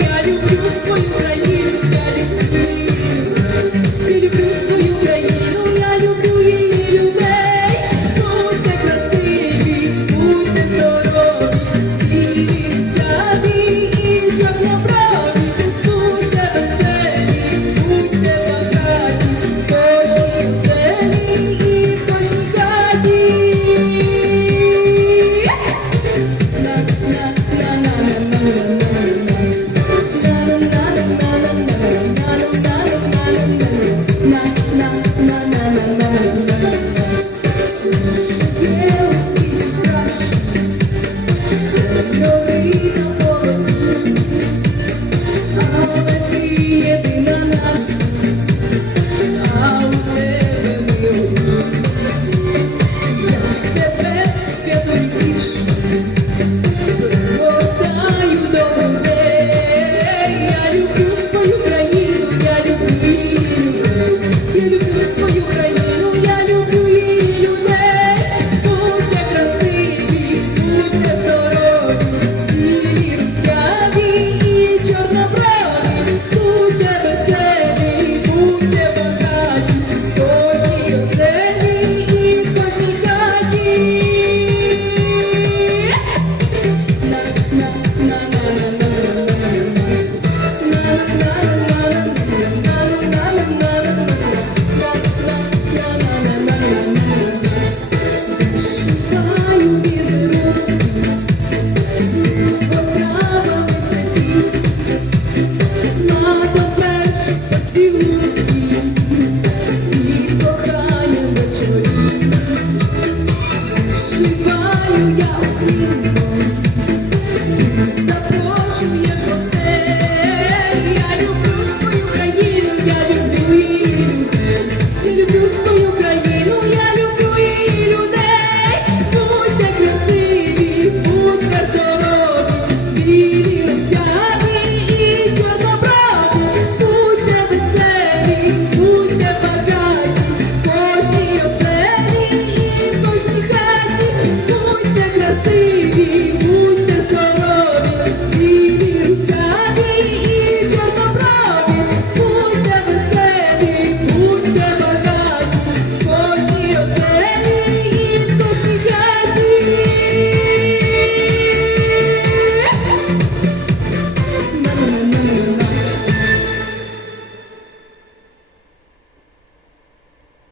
Я люблю Свою тебе ми одні. see.